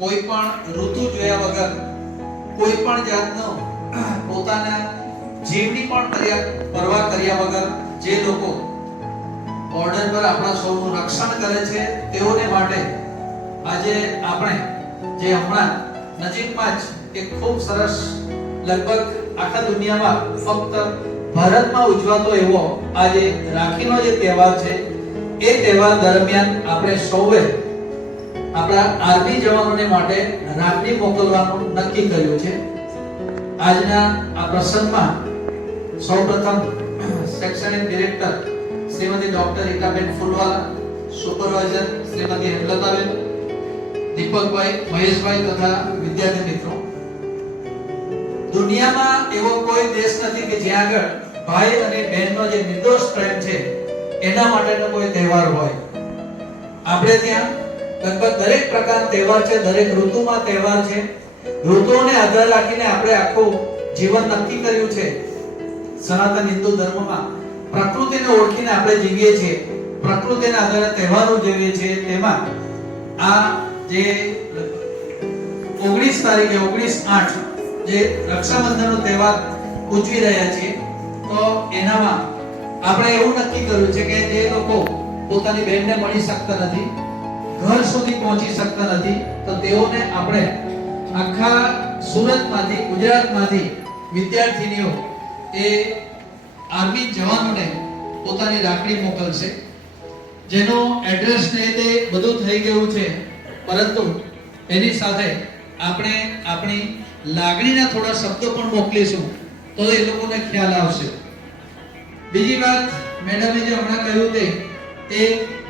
કોઈ પણ ઋતુ જોયા વગર કોઈ પણ જાતનો પોતાના જીવની પણ પરવા કર્યા વગર જે લોકો બોર્ડર પર આપણા સૌનું રક્ષણ કરે છે તેઓને માટે આજે આપણે જે હમણાં નજીકમાં જ એક ખૂબ સરસ લગભગ આખા દુનિયામાં ફક્ત ભારતમાં ઉજવાતો એવો આજે રાખીનો જે તહેવાર છે એ તહેવાર દરમિયાન આપણે સૌએ આપણા આર્મી જવાનોને માટે રાખડી મોકલવાનું નક્કી કર્યું છે. આજના આ પ્રસંગમાં સૌપ્રથમ શૈક્ષણિક director Shrimati doctor Ritaben Phulwala, supervisor Shrimati Hemlataben, Deepakbhai, Maheshbhai તથા વિદ્યાર્થી મિત્રો, દુનિયામાં એવો કોઈ દેશ નથી કે જ્યાં આગળ ભાઈ અને બહેનનો જે નિર્દોષ પ્રેમ છે એના માટેનો કોઈ તહેવાર હોય. આપણે ત્યાં લગભગ દરેક પ્રકારના તહેવાર છે, દરેક ઋતુમાં તહેવાર છે. ઋતુઓને આધાર રાખીને આપણે આખું જીવન નક્કી કર્યું છે. સનાતન હિન્દુ ધર્મમાં પ્રકૃતિને ઓળખીને આપણે જીવીએ છીએ, પ્રકૃતિના આધારે તહેવારો ઉજવીએ છીએ. તેમાં આ જે 19 તારીખે 19/8 જે રક્ષાબંધનનો તહેવાર ઉજવી રહ્યા છીએ, તો એનામાં આપણે એવું નક્કી કર્યું છે કે જે લોકો પોતાની બહેનને મળી શકતા નથી, ઘર સુધી પહોંચી શકતા નથી, તો તેઓને આપણે આખા સુરતમાંથી, ગુજરાતમાંથી વિદ્યાર્થીનીઓ એ આર્મી જવાનોને પોતાની રાખડી મોકલશે, જેનો એડ્રેસ ને તે બધું થઈ ગયું છે, પરંતુ એની સાથે આપણે આપણી લાગણીના થોડા શબ્દો પણ મોકલીશું તો એ લોકોને ખ્યાલ આવશે. બીજી વાત, મેડમે જે હમણાં કહ્યું તે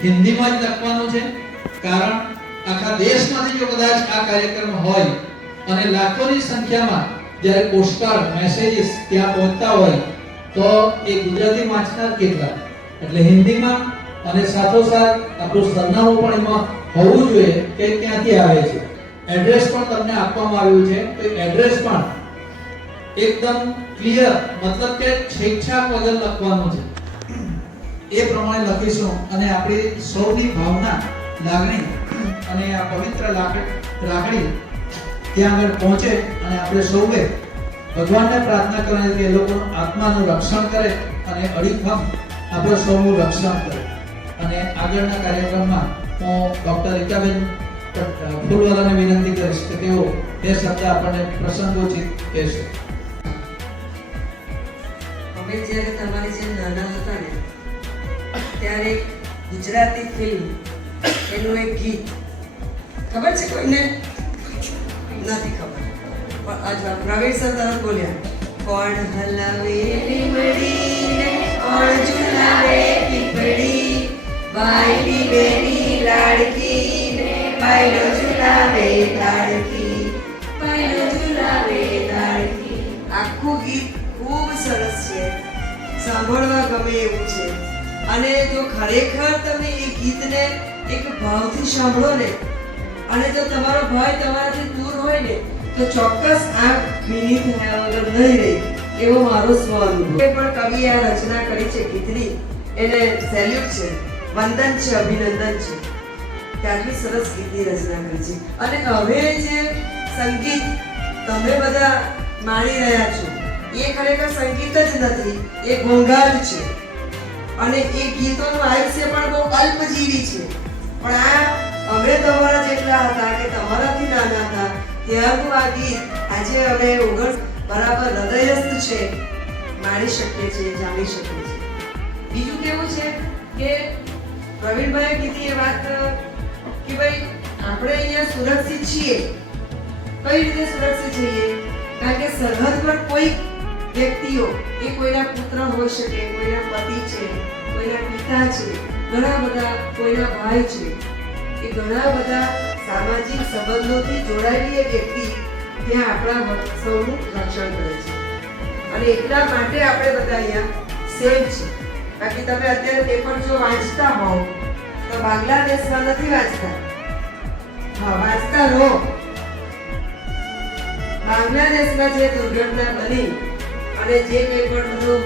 હિન્દીમાં જ લખવાનું છે, કારણ આખા દેશમાંથી જો કદાચ આ કાર્યક્રમ હોય અને લાખોની સંખ્યામાં જ્યારે પોસ્ટકાર્ડ મેસેજીસ ત્યાં પહોંચતા હોય તો એ ગુજરાતી વાંચનાર કેટલા, એટલે હિન્દીમાં અને સાથોસાથ આપણું સરનામું પણ એમાં હોવું જોઈએ કે ક્યાંથી આવે છે. એડ્રેસ પણ તમને આપવામાં આવ્યું છે, તો એડ્રેસ પણ એકદમ ક્લિયર, મતલબ કે છેકછાક વગર લખવાનું છે. એ પ્રમાણે લખીશું અને આપણી સૌની ભાવના, લાગણી અને આ પવિત્ર રાખડી ત્યાં આગળ પહોંચે અને આપણે સૌએ ભગવાનને પ્રાર્થના કરવાની કે એ લોકોનું આત્માનું રક્ષણ કરે અને અડીખમ આપણે સૌનું રક્ષણ કરે. અને આગળના કાર્યક્રમમાં હું ડોક્ટર રીટાબેન ફુલવાલાને વિનંતી કરીશ કે તેઓ એ શબ્દ આપણને પ્રસંગોચિત કહેશે. અમે જ્યારે તમારી જેમ નાના હતા ને ત્યારે ગુજરાતી ફિલ્મ એનું એક ગીત ખબર છે કોઈને? નથી ખબર, પણ આજ પ્રવીણ સર તરફ બોલ્યા, કોણ હલાવે લીમડીને કોણ ઝુલાવે પીપળી, બાયડી બેની લાડકીને બાયડો ઝુલાવે લાડકી, બાયડો ઝુલાવે લાડકી. આખું ગીત ખૂબ સરસ છે, સાંભળવા ગમે એવું છે. અને જો ખરેખર તમે એ ગીતને એક ભાવથી સાંભળો ને, અને જો તમારો ભાઈ તમારાથી દૂર હોય ને, તો ચોક્કસ આ ભીની થયા વગર નહીં રહે, એવો મારો સ્વ અનુભવ. પણ કવિએ આ રચના કરી છે ગીતની, એને સેલ્યુટ છે, વંદન છે, અભિનંદન છે કે આટલી સરસ ગીતની રચના કરી છે. અને હવે જે સંગીત તમે બધા માણી રહ્યા છો એ ખરેખર સંગીત જ નથી, એ ઘોંઘાટ છે. અને એ ગીતોનું આયુષ્ય પણ બહુ અલ્પજીવી છે. પણ આ અમે તમારા જેટલા હતા કે તમારાથી નાના હતા ત્યારનું આ ગીત આજે અમે બરાબર હૃદયસ્થ છે, માણી શકીએ છીએ, જાણી શકીએ છીએ. બીજું કેવું છે કે પ્રવીણભાઈએ કીધી એ વાત કે ભાઈ આપણે અહીંયા સુરક્ષિત છીએ. કઈ રીતે સુરક્ષિત છીએ? કારણ કે સરહદ પર કોઈ વ્યક્તિઓ, એ કોઈના પુત્ર હોઈ શકે, કોઈના પતિ છે, કોઈના પિતા છે, ઘણા બધા કોઈના ભાઈ છે, એ ઘણા બધા સામાજિક સંબંધોથી જોડાયેલી એ વ્યક્તિ ત્યાં આપણા સૌનું રક્ષણ કરે છે. અને એટલા માટે આપણે બધા અહીંયા સેફ છે. બાકી તમે અત્યારે પેપર જો વાંચતા હોવ તો બાંગ્લાદેશમાં નથી વાંચતા, હા વાંચતા રહો. બાંગ્લાદેશમાં જે દુર્ઘટના બની અને જે પેપર બધું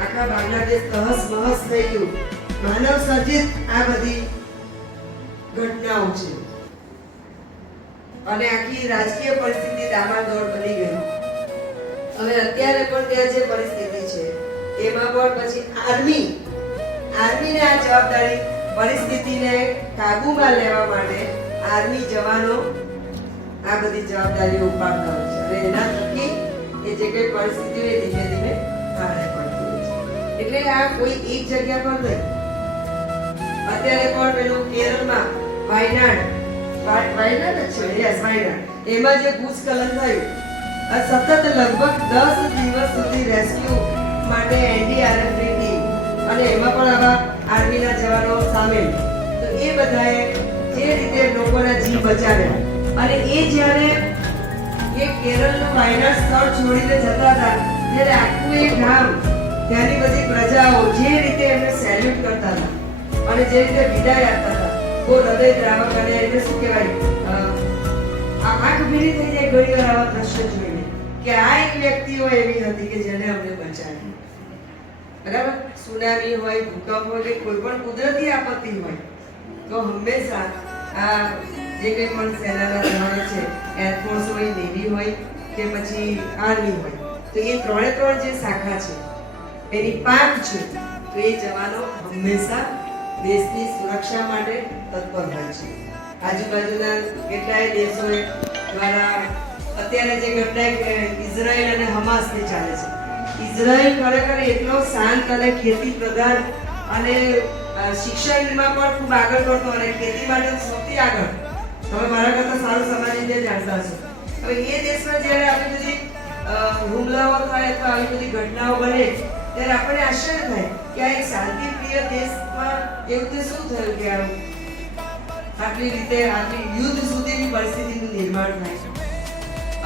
આખા બાંગ્લાદેશ તહસ મહસ થઈ ગયું, માનવ સર્જિત આ બધી ઘટનાઓ છે. અને આખી રાજકીય પરિસ્થિતિ ડામાડોળ બની ગઈ. હવે અત્યારે પણ ત્યાં જે પરિસ્થિતિ છે એમાં પણ પછી આર્મીને આ જવાબદારી પરિસ્થિતિને કાબૂમાં લેવા માટે આર્મી જવાનો આ બધી જવાબદારીઓ ઉપાડતા હોય છે અને એના થકી એ જે કઈ પરિસ્થિતિ હોય ધીમે ધીમે હારે પડતી હોય છે. એટલે આ કોઈ એક જગ્યા પર નહીં. અત્યારે પણ પેલું કેરળમાં વાયનાડ જ છે, યસ વાયનાડ, એમાં જે ભૂસ્ખલન થયું આ સતત લગભગ 10 દિવસ સુધી રેસ્ક્યુ માટે એનડીઆરએફની ટીમ અને એમાં પણ આવા આર્મીના જવાનો સામેલ, તો એ બધાએ જે રીતે લોકોના જીવ બચાવ્યા અને એ જ્યારે એ કેરળનું વાયનાડ સ્થળ છોડીને જતા હતા ત્યારે આખું એ ગામ ત્યાંની બધી પ્રજાઓ જે રીતે એમને સેલ્યુટ કરતા હતા અને જે રીતે વિદાય આપતા હતા, બહુ હૃદયદ્રાવક અને એને શું કહેવાય, આંખ ભીની થઈ જાય ઘણી વાર આવા દ્રશ્ય જોઈને કે આ એક વ્યક્તિઓ એવી હતી કે જેને અમને બચાવી. બરાબર, સુનામી હોય, ભૂકંપ હોય કે કોઈ પણ કુદરતી આપત્તિ હોય તો હંમેશા આ જે કંઈ પણ સેનાના જવાનો છે, એરફોર્સ હોય, નેવી હોય કે પછી આર્મી હોય, તો એ ત્રણ જે શાખા છે એની પાંખ છે, તો એ જવાનો હંમેશા દેશની સુરક્ષા માટે તત્પર હોય છે. આજુબાજુના કેટલાય દેશોએ દ્વારા અત્યારે જે ઘટના ઇઝરાયલ અને હમાસની ચાલે છે, ઇઝરાયલ ખરેખર એટલો શાંત અને ખેતી પ્રધાન અને શિક્ષણમાં પણ ખૂબ આગળ પડતો અને ખેતી માટે સૌથી આગળ, તમે મારા કરતા સારું સમાજ રીતે જાણતા છો. હવે એ દેશમાં જ્યારે આવી બધી હુમલાઓ થાય અથવા આવી બધી ઘટનાઓ બને ત્યારે આપણને આશ્ચર્ય થાય કે આ એક શાંતિપ્રિય દેશમાં એવું તે શું થયું કે આટલી રીતે આટલી યુદ્ધ સુધીની પરિસ્થિતિનું નિર્માણ થાય છે.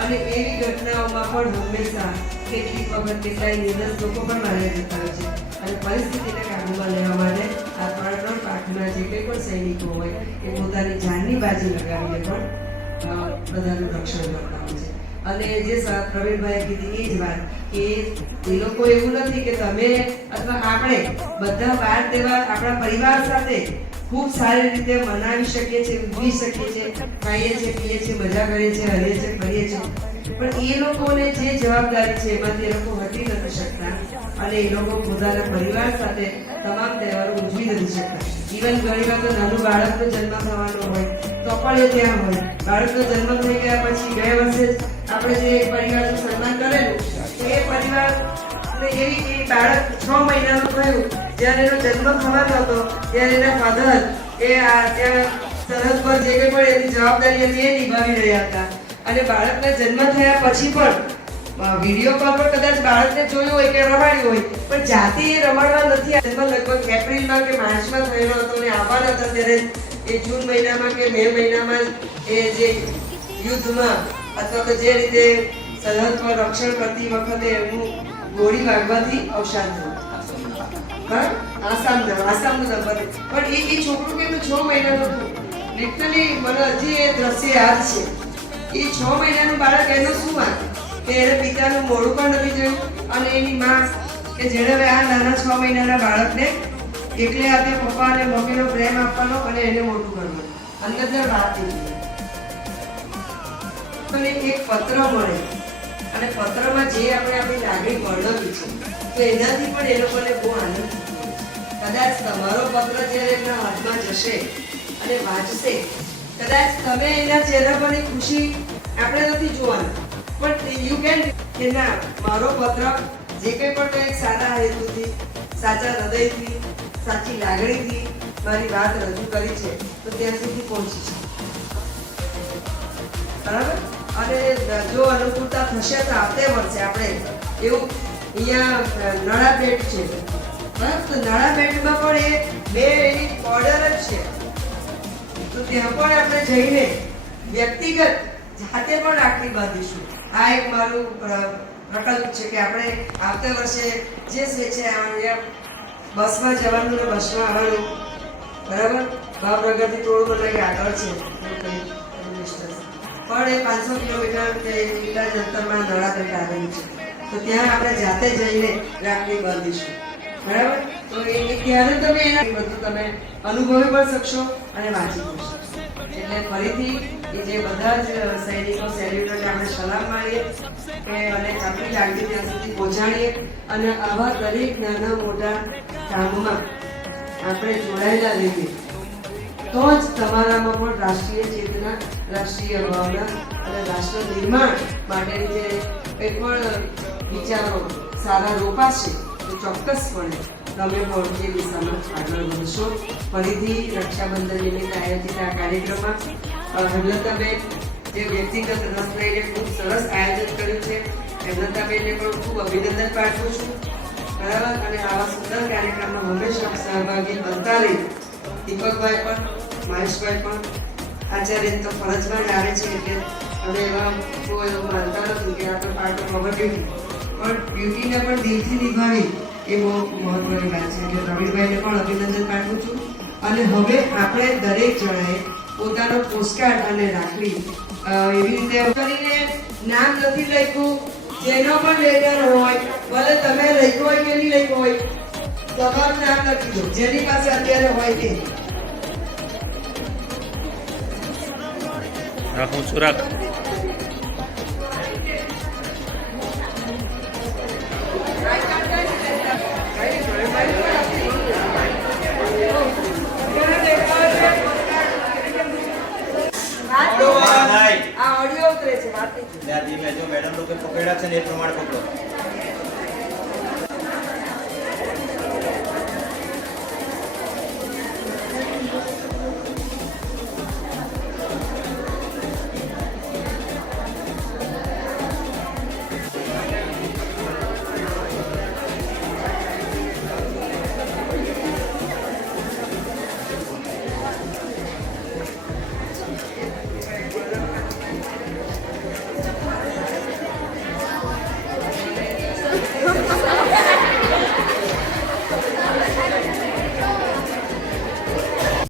અને એવી ઘટનાઓમાં પણ હંમેશા કેટલીક વખત કેટલાય નિર્દોષ લોકો પણ માર્યા જતા હોય છે અને પરિસ્થિતિને કાબૂમાં લેવા માટે આ ત્રણ પાંખના જે કંઈ પણ સૈનિકો હોય એ પોતાની જાનની બાજી લગાવીને પણ બધાનું રક્ષણ કરતા હોય છે. અને જે પ્રવીણભાઈએ કીધી એ જ વાત કે એ લોકો એવું નથી કે તમે અથવા આપણે બધા વાર તહેવાર આપણા પરિવાર સાથે ખૂબ સારી રીતે મનાવી શકીએ છીએ, ઉજવી શકીએ છીએ, ખાઈએ છીએ, પીએ છીએ, મજા કરીએ છીએ, હરીએ છીએ, ફરીએ છીએ, પણ એ લોકોને જે જવાબદારી છે એમાંથી એ લોકો હટી નથી શકતા અને એ લોકો પોતાના પરિવાર સાથે તમામ તહેવારો ઉજવી નથી શકતા. ઇવન ઘણી વાર તો નાનું બાળકનો જન્મ થવાનો હોય તો પણ એ ત્યાં હોય. બાળકનો જન્મ થઈ ગયા પછી 2 વર્ષે જ આપણે જે એક પરિવારનું સન્માન કરેલું એ પરિવાર એવી બાળક 6 મહિનાનું થયું જ્યારે એનો જન્મ થવાનો હતો ત્યારે એના ફાધર એ ત્યાં સરહદ પર જે કંઈ પણ એની જવાબદારી હતી એ નિભાવી રહ્યા હતા અને બાળકના જન્મ થયા પછી પણ વિડીયો કોલ પર કદાચ બાળકને જોયું હોય કે રમાડ્યું હોય પણ જાતે એ રમાડવા નથી. જન્મ લગભગ એપ્રિલમાં કે માર્ચમાં થયેલો હતો અને આવવાના હતા ત્યારે એ જૂન મહિનામાં કે મે મહિનામાં એ જે યુદ્ધમાં અથવા તો જે રીતે સરહદ પર રક્ષણ કરતી વખતે એમનું ગોળી વાગવાથી અવસાન થયું. આસામનો નંબર પણ એ છોકરું કેમ 6 મહિનાનું હતું. લિટરલી મને હજી એ દ્રશ્ય યાદ છે. એ 6 મહિનાનું બાળક એનો શું વાત કે એને પિતાનું મોઢું પણ નથી જોયું અને એની માં કે જેણે હવે આ નાના 6 મહિનાના બાળકને એકલે હાથે પપ્પા અને મમ્મીનો પ્રેમ આપવાનો અને એને મોટું કરવાનું અંદર વાત અને એક પત્ર મળે અને પત્રમાં જે આપણે આપણી લાગણી વર્ણવી છે તો એનાથી પણ એ લોકોને બહુ આનંદ થતો. કદાચ તમારો પત્ર જ્યારે એમના હાથમાં જશે અને વાંચશે, કદાચ તમે એના ચહેરા પરની ખુશી આપણે નથી જોવાના પણ યુ કેન કે ના મારો પત્ર જે કંઈ પણ એક સારા હેતુથી, સાચા હૃદયથી, સાચી લાગણીથી મારી વાત રજૂ કરી છે તો ત્યાં સુધી પહોંચી છે. બરાબર. અને જો અનુકૂળતા થશે તો આવતે વર્ષે આપણે એવું અહીંયા નળાબેટ છે બરાબર, તો નળાબેટમાં પણ એ 2 એની બોર્ડર જ છે તો ત્યાં પણ આપણે જઈને વ્યક્તિગત જાતે પણ રાખડી બાંધીશું. આ એક મારું પ્રકલ્પ છે કે આપણે આવતે વર્ષે જે સ્વેચ્છાએ બસમાં જવાનું ને બસમાં આવવાનું. બરાબર. ભાવનગરથી થોડું મને આગળ છે પણ એ 500 કિલોમીટર કે એટલા જ અંતરમાં નળાબેટ આવેલું છે તો ત્યાં આપણે જાતે જઈને રાખડી બાંધીશું. બરાબર. તો એ ત્યારે તમે એના બધું તમે અનુભવી પણ શકશો અને વાંચી પણ શકશો. એટલે ફરીથી એ જે બધા જ સૈનિકો સેલ્યુટરને આપણે સલામ મારીએ કે અને આપણી લાગણી ત્યાં સુધી પહોંચાડીએ અને આવા દરેક નાના મોટા કામમાં આપણે જોડાયેલા રહીએ તો જ તમારામાં પણ રાષ્ટ્રીય ચેતના, રાષ્ટ્રીય ભાવના અને રાષ્ટ્ર નિર્માણ માટેની જે કંઈ પણ વિચારો સારા રોપાશે તો ચોક્કસપણે તમે પણ એ દિશામાં આગળ વધશો. ફરીથી રક્ષાબંધન નિમિત્તે આયોજિત આ કાર્યક્રમમાં હેમલતાબેન જે વ્યક્તિગત રસ લઈને ખૂબ સરસ આયોજન કર્યું છે, હેમલતાબેનને પણ ખૂબ અભિનંદન પાઠવું છું. બરાબર, અને આવા સુંદર કાર્યક્રમમાં હંમેશા સહભાગી બનતા રહી. દીપકભાઈ પણ, મહેશભાઈ પણ, આચાર્ય તો ફરજમાં જ આવે છે એટલે અમે એવા કોઈ એવું માનતા નથી કે આપણે પાર્ટ ઓફ અવર ડ્યુટી, પણ ડ્યુટીને પણ દિલથી નિભાવી એ બહુ મહત્વની વાત છે. એટલે પ્રવીણભાઈને પણ અભિનંદન પાઠવું છું. અને હવે આપણે દરેક જણાએ પોતાનો પોસ્ટકાર્ડ અને રાખડી એવી રીતે કરીને નામ નથી લખ્યું, જેનો પણ લેટર હોય, ભલે તમે લખ્યું હોય કે નહીં લખ્યું હોય, તમારું નામ લખી દો જેની પાસે અત્યારે હોય તે. રાખું છું, રાખ. આ ઓડિયો ઉતરે છે, વાત નહીં. ધીમે જો મેડમ લોકો પકડ્યા છે ને એ પ્રમાણે પકડો.